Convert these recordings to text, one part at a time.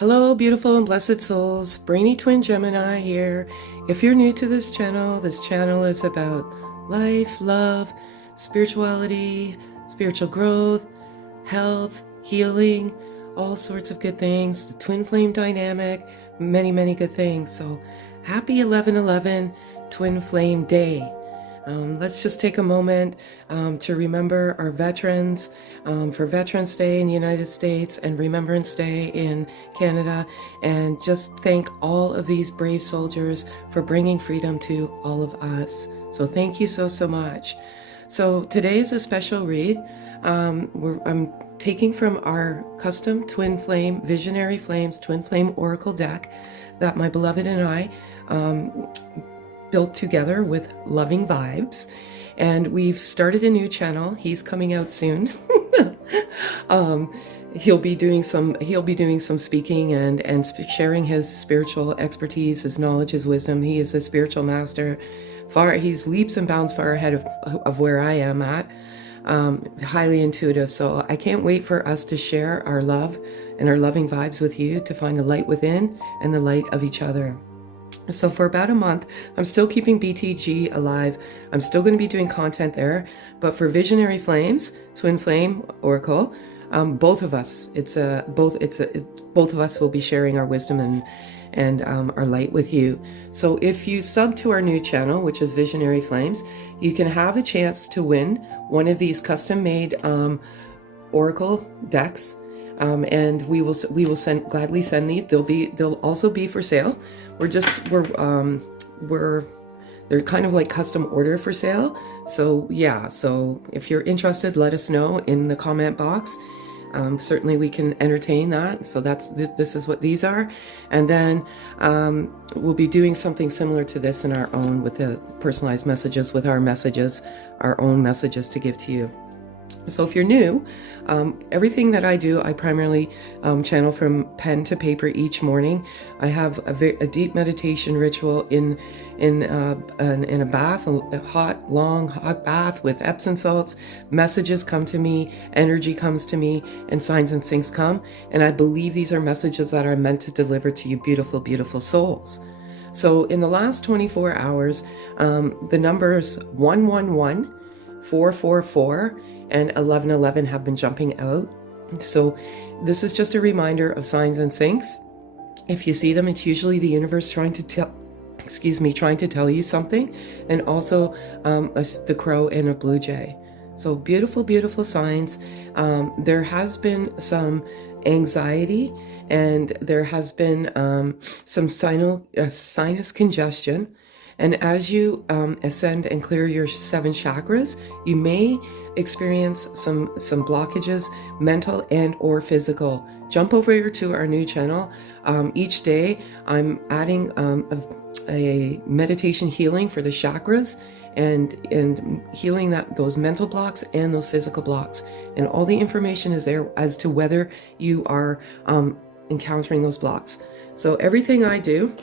Hello, beautiful and blessed souls. Brainy Twin Gemini here. If you're new to this channel is about life, love, spirituality, spiritual growth, health, healing, all sorts of good things, the twin flame dynamic, many, many good things. So happy 11/11 Twin Flame Day. Let's just take a moment to remember our veterans for Veterans Day in the United States and Remembrance Day in Canada, and just thank all of these brave soldiers for bringing freedom to all of us. So thank you so much. So today is a special read. I'm taking from our custom Twin Flame Visionary Flames Twin Flame Oracle deck that my beloved and I built together with loving vibes, and we've started a new channel. He's coming out soon. He'll be doing some speaking and sharing his spiritual expertise, his knowledge, his wisdom. He is a spiritual master. He's leaps and bounds far ahead of where I am at. Highly intuitive. So I can't wait for us to share our love and our loving vibes with you, to find the light within and the light of each other. So for about a month, I'm still keeping BTG alive. I'm still going to be doing content there, but for Visionary Flames, Twin Flame Oracle, both of us, both of us will be sharing our wisdom and our light with you. So if you sub to our new channel, which is Visionary Flames, you can have a chance to win one of these custom-made Oracle decks, and we will gladly send these. They'll also be for sale. They're kind of like custom order for sale. So yeah, so if you're interested, let us know in the comment box. Certainly we can entertain that. So this is what these are. And then we'll be doing something similar to this in our own, with the personalized messages, with our messages, our own messages to give to you. So if you're new, everything that I do, I primarily channel from pen to paper each morning. I have a deep meditation ritual in a bath, a long hot bath with Epsom salts. Messages come to me, energy comes to me, and signs and syncs come. And I believe these are messages that are meant to deliver to you, beautiful, beautiful souls. So in the last 24 hours, the numbers 111, 444, and 1111 have been jumping out. So this is just a reminder of signs and syncs. If you see them, it's usually the universe trying to tell you something, and also the crow and a blue jay. So beautiful, beautiful signs. There has been some anxiety, and there has been some sinus congestion. And as you ascend and clear your 7 chakras, you may experience some blockages, mental and or physical. Jump over to our new channel. Each day I'm adding a meditation healing for the chakras, and healing those mental blocks and those physical blocks. And all the information is there as to whether you are encountering those blocks. So everything I do,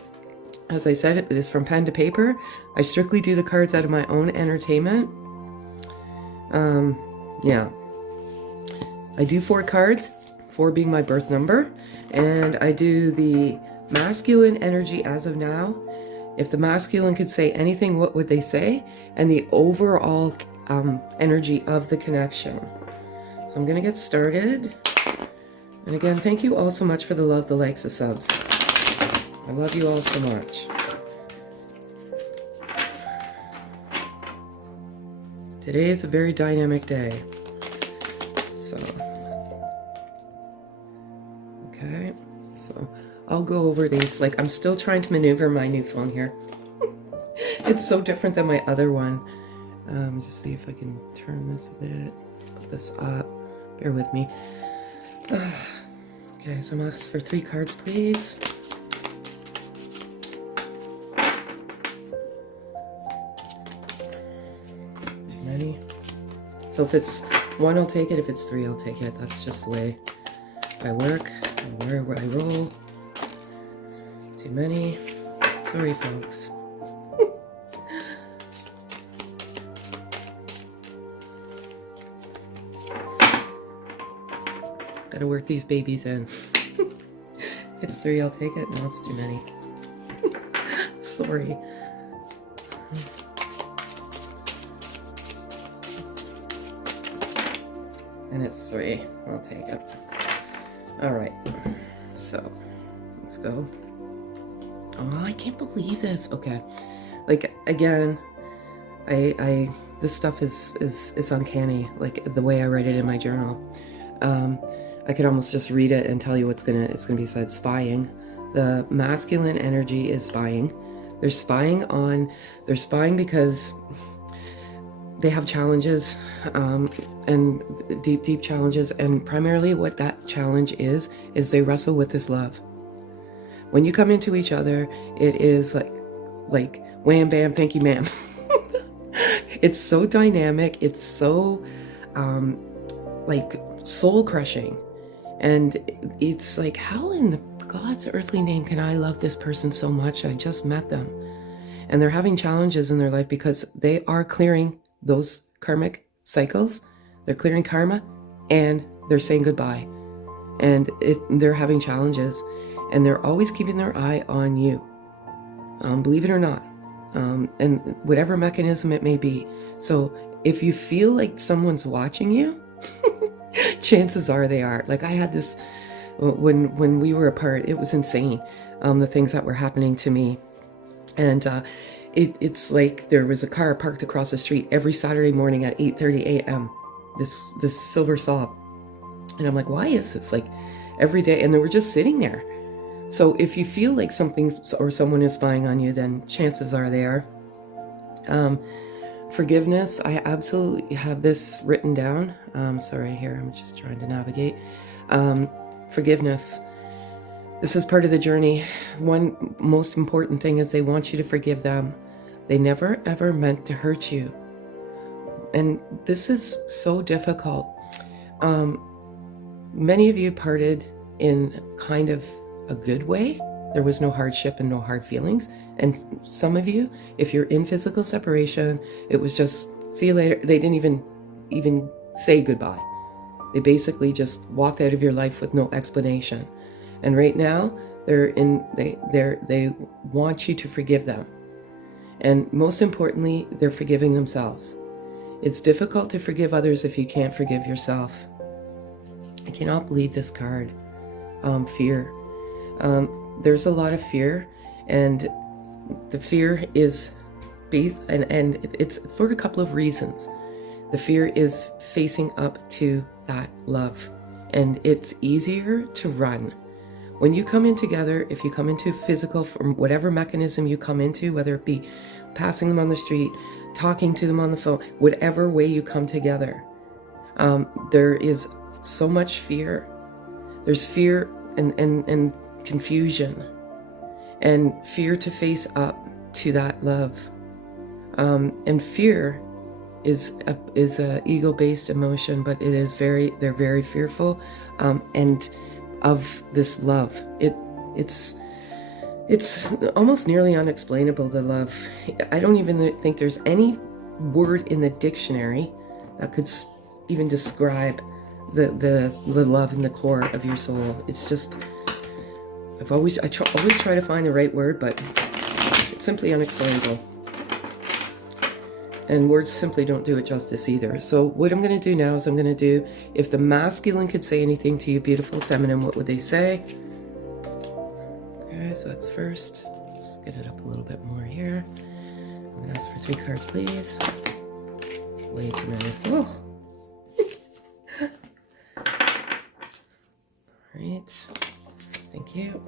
as I said, it is from pen to paper. I strictly do the cards out of my own entertainment. Yeah. I do 4 cards, 4 being my birth number, and I do the masculine energy as of now. If the masculine could say anything, what would they say? And the overall energy of the connection. So I'm going to get started. And again, thank you all so much for the love, the likes, the subs. I love you all so much. Today is a very dynamic day. So, okay. So I'll go over these. Like, I'm still trying to maneuver my new phone here. It's so different than my other one. Just see if I can turn this a bit. Put this up. Bear with me. Okay, so I'm going to ask for 3 cards, please. So if it's 1, I'll take it. If it's 3, I'll take it. That's just the way I work and where I roll. Too many. Sorry, folks. Gotta work these babies in. If it's 3, I'll take it. No, it's too many. Sorry. And it's 3. I'll take it. All right. So let's go. Oh, I can't believe this. Okay. Like, again, this stuff is uncanny. Like the way I write it in my journal. I could almost just read it and tell you it's gonna be said. Spying. The masculine energy is spying. They're spying because they have challenges, and deep challenges, and primarily what that challenge is they wrestle with this love. When you come into each other, it is like wham bam, thank you ma'am. It's so dynamic, it's so like soul crushing, and it's like, how in the God's earthly name can I love this person so much? I just met them, and they're having challenges in their life because they are clearing those karmic cycles. They're clearing karma, and they're saying goodbye, and they're having challenges, and they're always keeping their eye on you, believe it or not, and whatever mechanism it may be. So if you feel like someone's watching you, chances are they are. Like, I had this when we were apart. It was insane, the things that were happening to me. And it's like there was a car parked across the street every Saturday morning at 8:30 a.m. This silver Saab. And I'm like, why is this? Like, every day. And they were just sitting there. So if you feel like something or someone is spying on you, then chances are they are. Forgiveness. I absolutely have this written down. Sorry, here, I'm just trying to navigate. Forgiveness. This is part of the journey. One most important thing is they want you to forgive them. They never ever meant to hurt you. And this is so difficult. Many of you parted in kind of a good way. There was no hardship and no hard feelings. And some of you, if you're in physical separation, it was just, see you later. They didn't even say goodbye. They basically just walked out of your life with no explanation. And right now, they want you to forgive them. And most importantly, they're forgiving themselves. It's difficult to forgive others if you can't forgive yourself. I cannot believe this card. Fear. There's a lot of fear, and the fear is based, and it's for a couple of reasons. The fear is facing up to that love, and it's easier to run. When you come in together, if you come into physical, from whatever mechanism you come into, whether it be passing them on the street, talking to them on the phone, whatever way you come together, there is so much fear. There's fear and confusion, and fear to face up to that love. And fear is a ego-based emotion, but it is they're very fearful, and of this love. It's almost nearly unexplainable, the love. I don't even think there's any word in the dictionary that could even describe the love in the core of your soul. It's just, I always try to find the right word, but it's simply unexplainable. And words simply don't do it justice either. So what I'm going to do now is I'm going to do, if the masculine could say anything to you, beautiful feminine, what would they say? Okay, so that's first. Let's get it up a little bit more here. I'm going to ask for 3 cards, please. Way too many. Oh. All right. Thank you.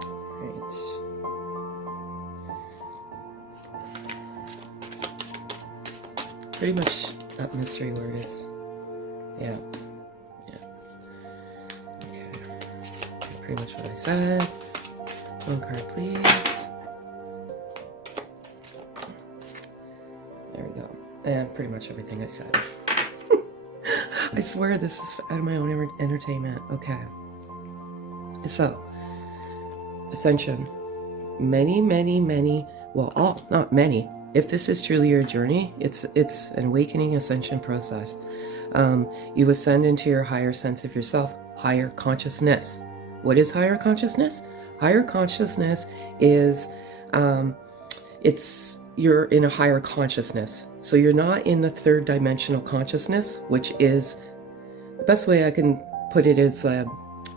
All right. Pretty much that mystery word is, yeah. Okay, pretty much what I said. 1 card, please. There we go. And pretty much everything I said. I swear this is out of my own entertainment. Okay. So, Ascension. Many, well, all, not many. If this is truly your journey, it's an awakening ascension process. You ascend into your higher sense of yourself, higher consciousness. What is higher consciousness? Higher consciousness is, you're in a higher consciousness. So you're not in the third dimensional consciousness, which is, the best way I can put it is a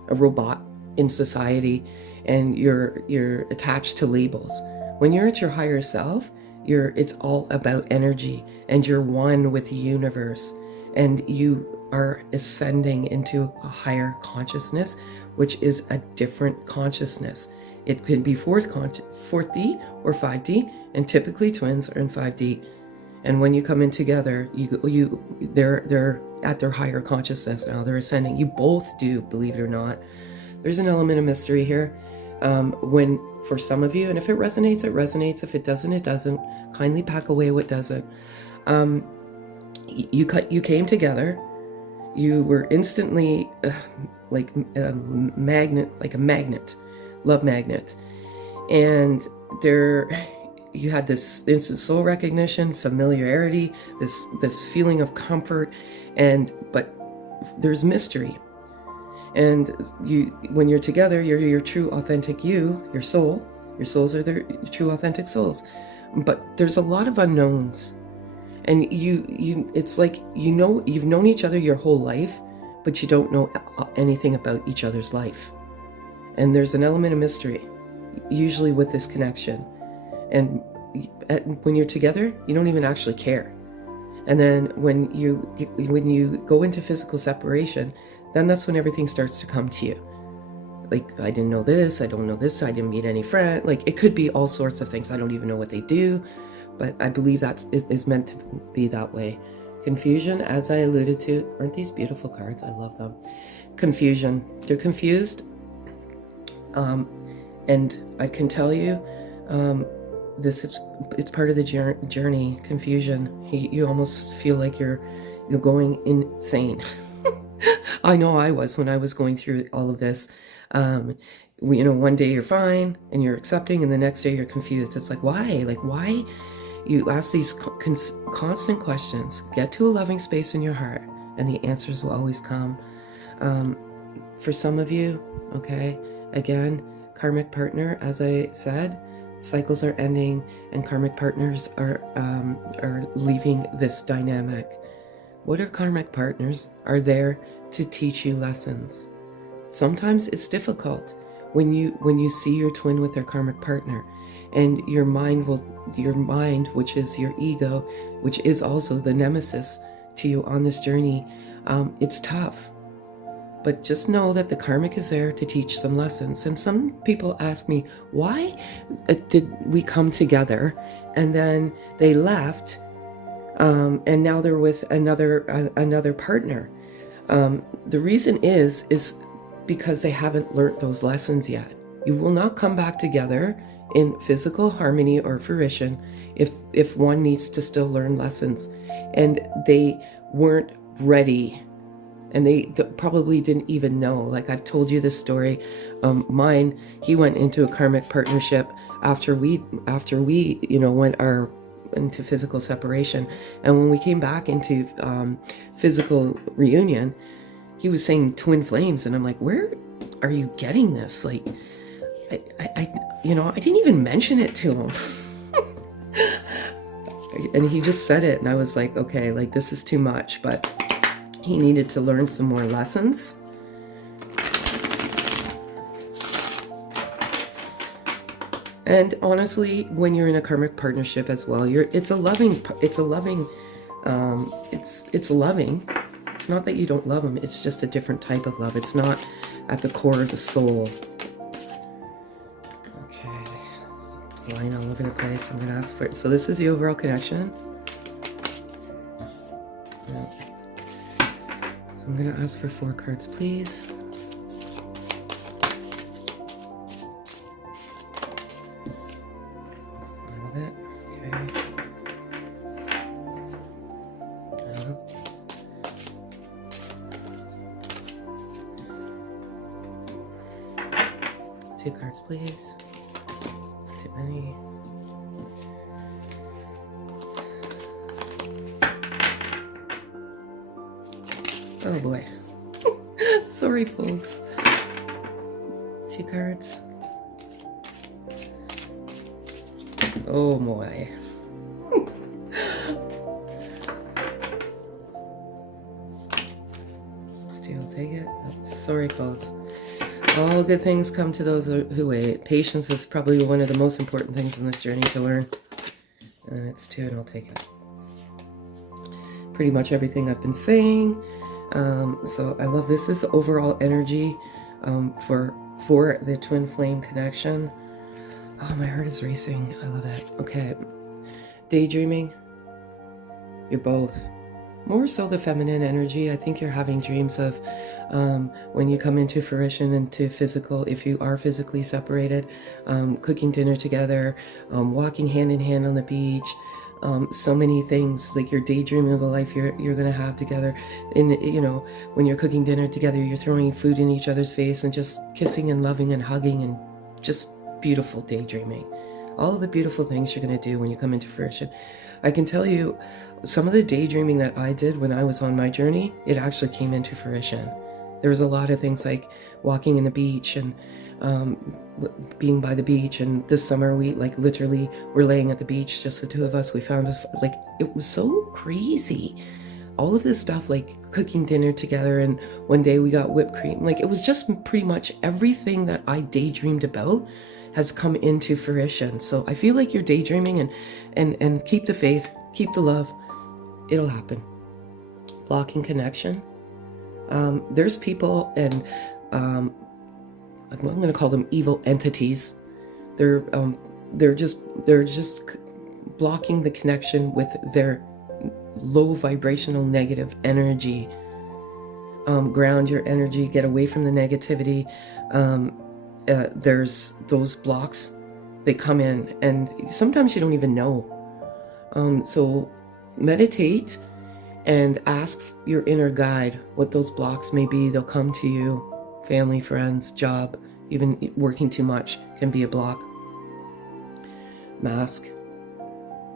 robot in society, and you're attached to labels. When you're at your higher self, it's all about energy, and you're one with the universe, and you are ascending into a higher consciousness, which is a different consciousness. It could be 4D or 5D, and typically twins are in 5D. And when you come in together, they're at their higher consciousness now. They're ascending. You both do, believe it or not. There's an element of mystery here. When, for some of you, and if it resonates, it resonates. If it doesn't, it doesn't. Kindly pack away what doesn't. You came together. You were instantly like a magnet, love magnet, and you had this instant soul recognition, familiarity, this feeling of comfort, but there's mystery. And when you're together, you're your true authentic you, your soul. Your souls are their true authentic souls. But there's a lot of unknowns. And it's like, you've known each other your whole life, but you don't know anything about each other's life. And there's an element of mystery, usually with this connection. And when you're together, you don't even actually care. And then when you go into physical separation, then that's when everything starts to come to you. Like, I didn't know this, I don't know this, I didn't meet any friend. Like, it could be all sorts of things. I don't even know what they do, but I believe it is meant to be that way. Confusion, as I alluded to, aren't these beautiful cards? I love them. Confusion. They're confused. And I can tell you, it's part of the journey. Confusion. You almost feel like you're going insane. I know I was when I was going through all of this. One day you're fine and you're accepting, and the next day you're confused. It's like, why? Like, why? You ask these constant questions. Get to a loving space in your heart, and the answers will always come. For some of you, okay, again, karmic partner, as I said, cycles are ending, and karmic partners are leaving this dynamic. What are karmic partners? Are there to teach you lessons. Sometimes it's difficult when you see your twin with their karmic partner, and your mind, which is your ego, which is also the nemesis to you on this journey, it's tough. But just know that the karmic is there to teach some lessons. And some people ask me, why did we come together and then they left, and now they're with another partner? The reason is because they haven't learned those lessons yet. You will not come back together in physical harmony or fruition if one needs to still learn lessons, and they weren't ready, and they probably didn't even know. Like, I've told you this story. Mine, he went into a karmic partnership after we went into physical separation, and when we came back into physical reunion, he was saying twin flames, and I'm like, where are you getting this? Like, I didn't even mention it to him. And he just said it, and I was like, okay, like, this is too much. But he needed to learn some more lessons. And honestly, when you're in a karmic partnership as well, it's loving. It's not that you don't love them, it's just a different type of love. It's not at the core of the soul. Okay, line all over the place. I'm gonna ask for it. So this is the overall connection. So I'm gonna ask for 4 cards, please. Two cards, please. Too many. Oh boy. Sorry, folks. 2 cards. Oh, boy. Still take it. Oh, sorry, folks. All good things come to those who wait. Patience is probably one of the most important things in this journey to learn. And it's 2, and I'll take it. Pretty much everything I've been saying. So I love this. Is overall energy for the twin flame connection. Oh, my heart is racing. I love it. Okay. Daydreaming. You're both. More so the feminine energy. I think you're having dreams of when you come into fruition, into physical, if you are physically separated, cooking dinner together, walking hand in hand on the beach, so many things. Like you're daydreaming of a life you're gonna have together. And you know, when you're cooking dinner together, you're throwing food in each other's face and just kissing and loving and hugging and just beautiful daydreaming. All of the beautiful things you're gonna do when you come into fruition. I can tell you some of the daydreaming that I did when I was on my journey, it actually came into fruition. There was a lot of things like walking in the beach and being by the beach. And this summer we like literally were laying at the beach, just the 2 of us. We found like it was so crazy. All of this stuff, like cooking dinner together, and one day we got whipped cream. Like it was just pretty much everything that I daydreamed about has come into fruition. So I feel like you're daydreaming and keep the faith, keep the love. It'll happen. Blocking connection. There's people, and I'm going to call them evil entities. They're just blocking the connection with their low vibrational negative energy. Ground your energy. Get away from the negativity. There's those blocks. They come in, and sometimes you don't even know. So meditate and ask your inner guide what those blocks may be. They'll come to you. Family, friends, job, even working too much can be a block. Mask.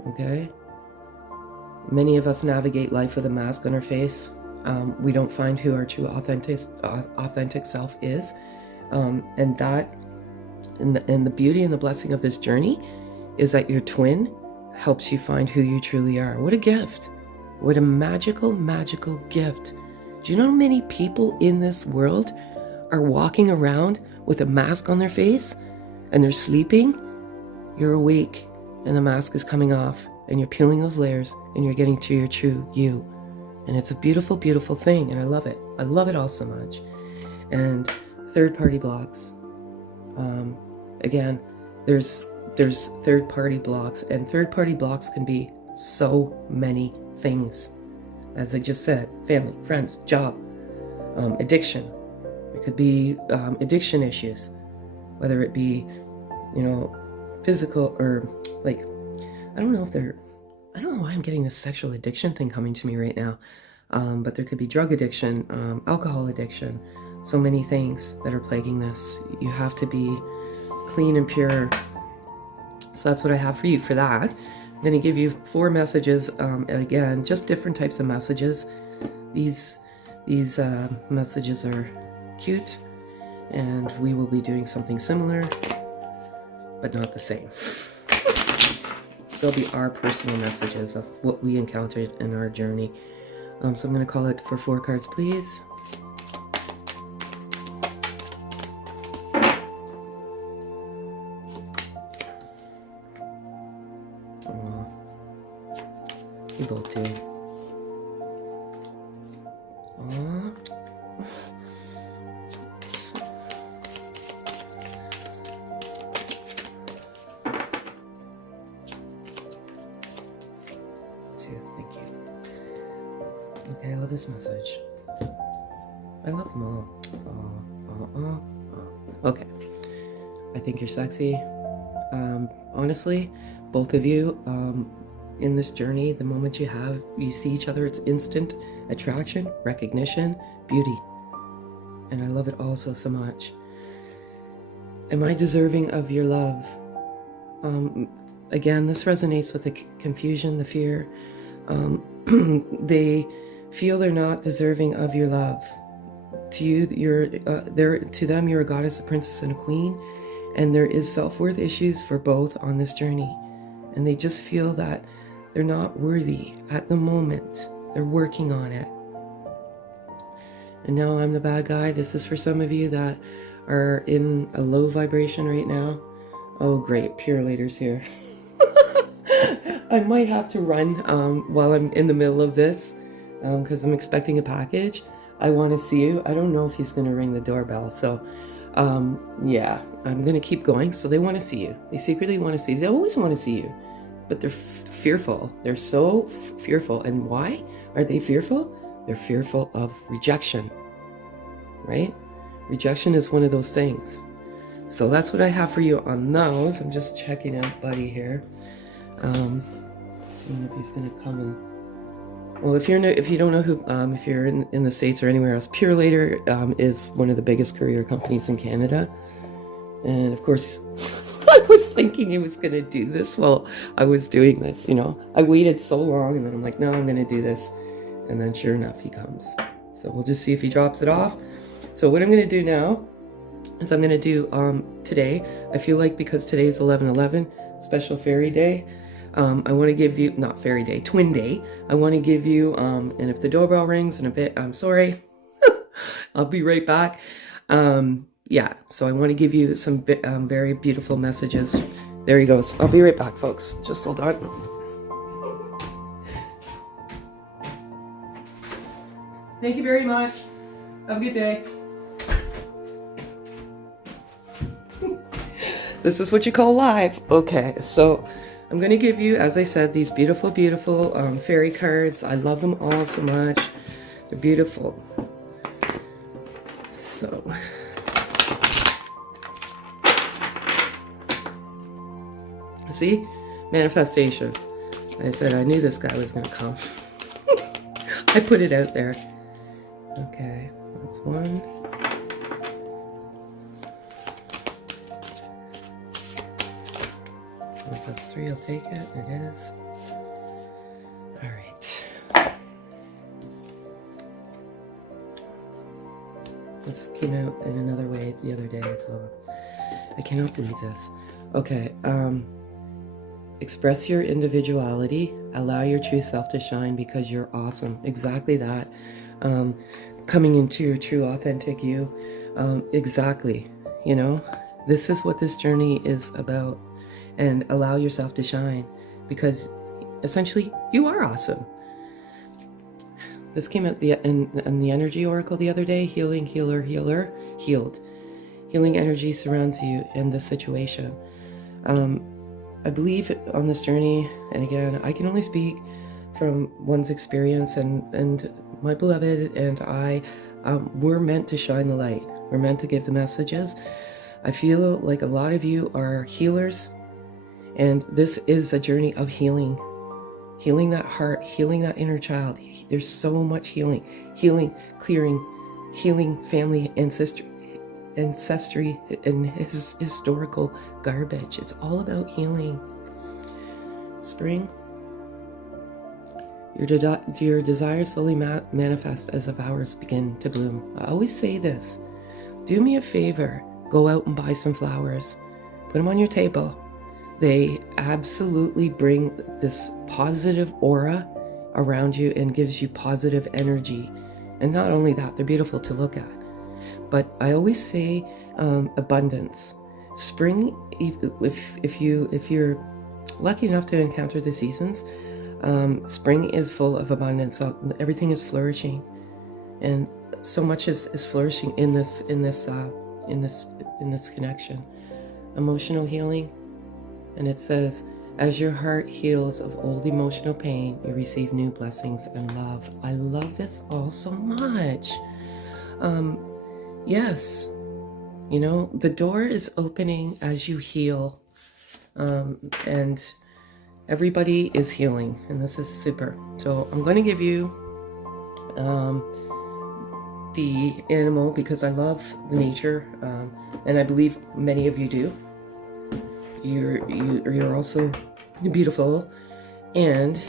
Okay? Many of us navigate life with a mask on our face. We don't find who our true authentic self is. And the beauty and the blessing of this journey is that your twin helps you find who you truly are. What a gift. What a magical, magical gift. Do you know how many people in this world are walking around with a mask on their face and they're sleeping? You're awake and the mask is coming off and you're peeling those layers and you're getting to your true you. And it's a beautiful, beautiful thing, and I love it. I love it all so much. And third-party blocks. Again, there's third-party blocks, and third-party blocks can be so many things. As I just said, family, friends, job, addiction. It could be addiction issues, whether it be, you know, physical or like, I don't know why I'm getting this sexual addiction thing coming to me right now. But there could be drug addiction, alcohol addiction, so many things that are plaguing this. You have to be clean and pure. So that's what I have for you for that. I'm going to give you 4 messages. Again, just different types of messages. These messages are cute, and we will be doing something similar, but not the same. They'll be our personal messages of what we encountered in our journey. So I'm going to call it for 4 cards, please. Aww. You both do. Aww. 2, thank you. Okay, I love this message. I love them all. Okay. I think you're sexy. Honestly, both of you, in this journey, the moment you see each other, it's instant attraction, recognition, beauty. And I love it all so much. Am I deserving of your love? Again, this resonates with the confusion, the fear. They feel they're not deserving of your love. To you, to them, you're a goddess, a princess, and a queen. And there is self-worth issues for both on this journey. And they just feel that they're not worthy at the moment. They're working on it. And now I'm the bad guy. This is for some of you that are in a low vibration right now. Oh, great. Purilator's here. I might have to run while I'm in the middle of this because I'm expecting a package. I want to see you. I don't know if he's going to ring the doorbell. So, yeah, I'm going to keep going. So they want to see you. They secretly want to see you. They always want to see you. But they're fearful. They're so fearful. And why are they fearful? They're fearful of rejection, right? Rejection is one of those things. So that's what I have for you on those. I'm just checking out Buddy here. Seeing if he's going to come in. Well, if you don't know who, if you're in the States or anywhere else, Purelator is one of the biggest courier companies in Canada. And of course, I was thinking he was going to do this while I was doing this, you know. I waited so long and then I'm like, no, I'm going to do this. And then sure enough, he comes. So we'll just see if he drops it off. So what I'm going to do now is I'm going to do today. I feel like because today is 11/11, special fairy day. I want to give you, not fairy day, twin day. I want to give you, and if the doorbell rings in a bit, I'm sorry. I'll be right back. Yeah, so I want to give you some very beautiful messages. There he goes. I'll be right back, folks. Just hold on. Thank you very much. Have a good day. This is what you call live. Okay, so I'm going to give you, as I said, these beautiful, beautiful fairy cards. I love them all so much. They're beautiful. So, see? Manifestation. I said I knew this guy was going to come. I put it out there. Okay, that's one. If that's three, I'll take it. It is. All right. This came out in another way the other day as well. I cannot believe this. Okay. Express your individuality. Allow your true self to shine because you're awesome. Exactly that. Coming into your true, authentic you. Exactly. You know, this is what this journey is about. And allow yourself to shine because essentially you are awesome. This came out in the energy oracle the other day. Healing, healer, healer, healed. Healing energy surrounds you in this situation. I believe on this journey, and again, I can only speak from one's experience, and my beloved and I, we're meant to shine the light. We're meant to give the messages. I feel like a lot of you are healers. And this is a journey of healing. Healing that heart, healing that inner child. There's so much healing. Healing, clearing, healing family ancestry and historical garbage. It's all about healing. Spring. Your desires fully manifest as the flowers begin to bloom. I always say this. Do me a favor. Go out and buy some flowers. Put them on your table. They absolutely bring this positive aura around you and gives you positive energy. And not only that, they're beautiful to look at. But I always say abundance. Spring, if you're lucky enough to encounter the seasons, spring is full of abundance. Everything is flourishing, and so much is flourishing in this connection. Emotional healing. And it says, as your heart heals of old emotional pain, you receive new blessings and love. I love this all so much. Yes, you know, the door is opening as you heal. And everybody is healing. And this is super. So I'm going to give you the animal because I love nature. And I believe many of you do. You're also beautiful, and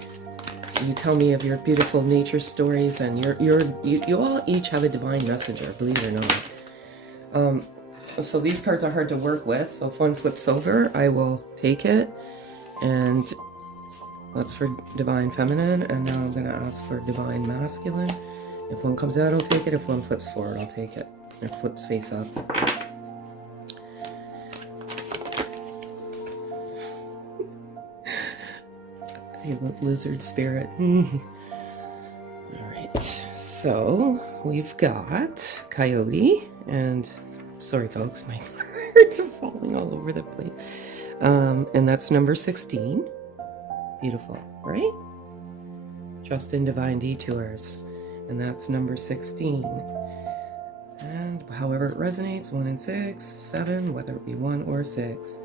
you tell me of your beautiful nature stories, and you all each have a divine messenger, believe it or not. So these cards are hard to work with, so if one flips over, I will take it. And that's for divine feminine, and now I'm going to ask for divine masculine. If one comes out, I'll take it. If one flips forward, I'll take it. It flips face up. Lizard spirit. Alright, so we've got Coyote, and sorry folks, my words are falling all over the place. And that's number 16. Beautiful, right? Trust in divine detours, and that's number 16. And however it resonates, 1 and 6, 7, whether it be 1 or 6.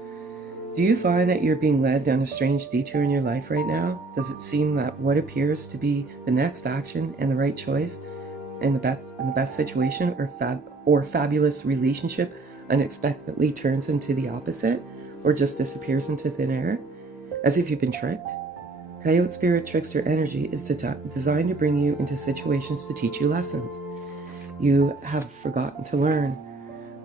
Do you find that you're being led down a strange detour in your life right now? Does it seem that what appears to be the next action and the right choice and the best situation or fabulous relationship unexpectedly turns into the opposite, or just disappears into thin air, as if you've been tricked? Coyote Spirit Trickster energy is designed to bring you into situations to teach you lessons you have forgotten to learn.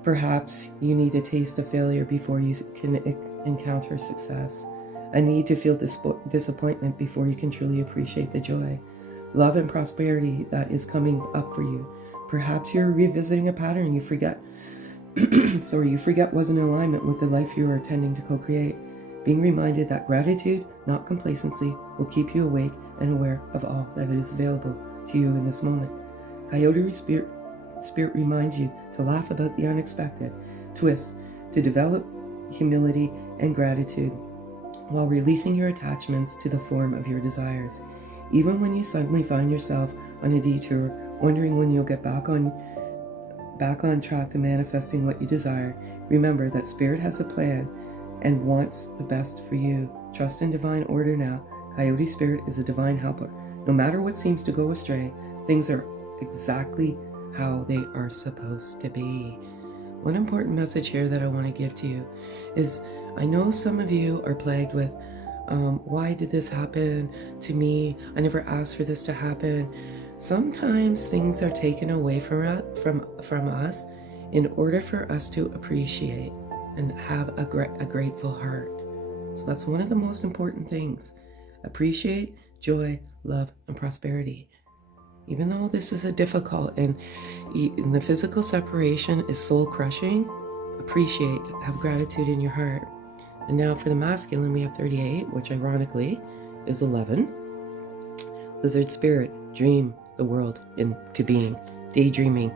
Perhaps you need a taste of failure before you can encounter success. A need to feel disappointment before you can truly appreciate the joy, love, and prosperity that is coming up for you. Perhaps you're revisiting a pattern you forget was in alignment with the life you are intending to co-create. Being reminded that gratitude, not complacency, will keep you awake and aware of all that is available to you in this moment. Coyote Spirit reminds you to laugh about the unexpected twists, to develop humility and gratitude while releasing your attachments to the form of your desires. Even when you suddenly find yourself on a detour, wondering when you'll get back on track to manifesting what you desire, remember that Spirit has a plan and wants the best for you. Trust in divine order now. Coyote Spirit is a divine helper. No matter what seems to go astray, things are exactly how they are supposed to be. One important message here that I want to give to you is, I know some of you are plagued with, why did this happen to me? I never asked for this to happen. Sometimes things are taken away from us in order for us to appreciate and have a grateful heart. So that's one of the most important things. Appreciate joy, love, and prosperity. Even though this is a difficult and the physical separation is soul crushing, appreciate, have gratitude in your heart. And now for the masculine, we have 38, which ironically is 11. Lizard Spirit, dream the world into being. Daydreaming.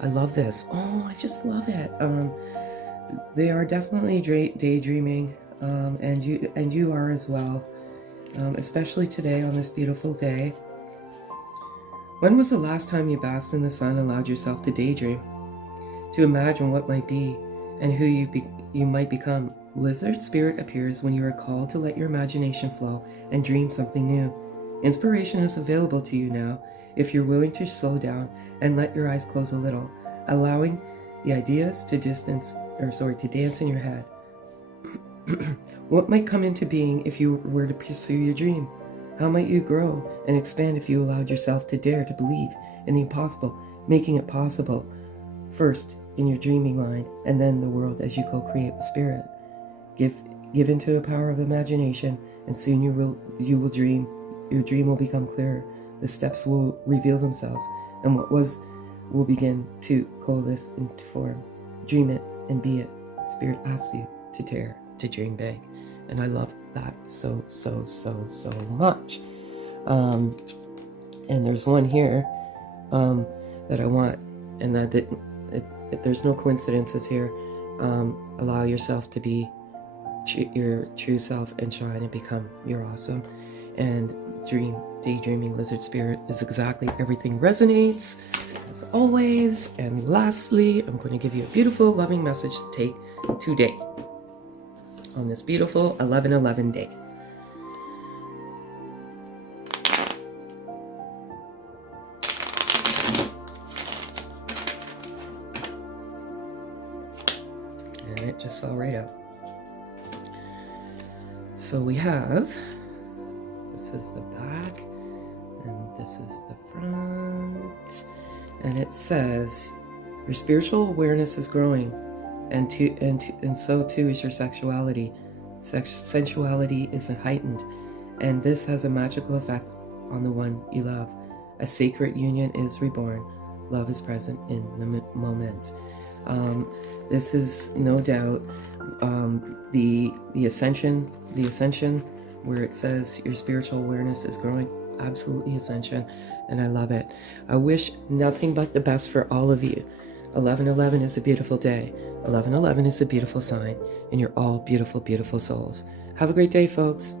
I love this. Oh, I just love it. They are definitely daydreaming, and you are as well, especially today on this beautiful day. When was the last time you basked in the sun and allowed yourself to daydream? To imagine what might be and who you might become? Lizard Spirit appears when you are called to let your imagination flow and dream something new. Inspiration is available to you now if you're willing to slow down and let your eyes close a little, allowing the ideas to dance in your head. What might come into being if you were to pursue your dream? How might you grow and expand if you allowed yourself to dare to believe in the impossible, making it possible first in your dreaming mind and then the world as you co-create with Spirit? Give into the power of imagination, and soon you will dream. Your dream will become clearer. The steps will reveal themselves, and what was will begin to coalesce into form. Dream it and be it. Spirit asks you to dare to dream big, and I love that so much. And there's one here that I want, and that there's no coincidences here. Allow yourself to be your true self and shine and become your awesome. And daydreaming Lizard Spirit is exactly everything resonates as always. And lastly, I'm going to give you a beautiful loving message to take today on this beautiful 11/11 day. And it just fell right out. So we have, this is the back, and this is the front. And it says, your spiritual awareness is growing, and so too is your sexuality. Sensuality is heightened, and this has a magical effect on the one you love. A sacred union is reborn. Love is present in the moment. This is no doubt the ascension, where it says your spiritual awareness is growing. Absolutely ascension, and I love it. I wish nothing but the best for all of you. 11/11 is a beautiful day. 11/11 is a beautiful sign, and you're all beautiful, beautiful souls. Have a great day, folks.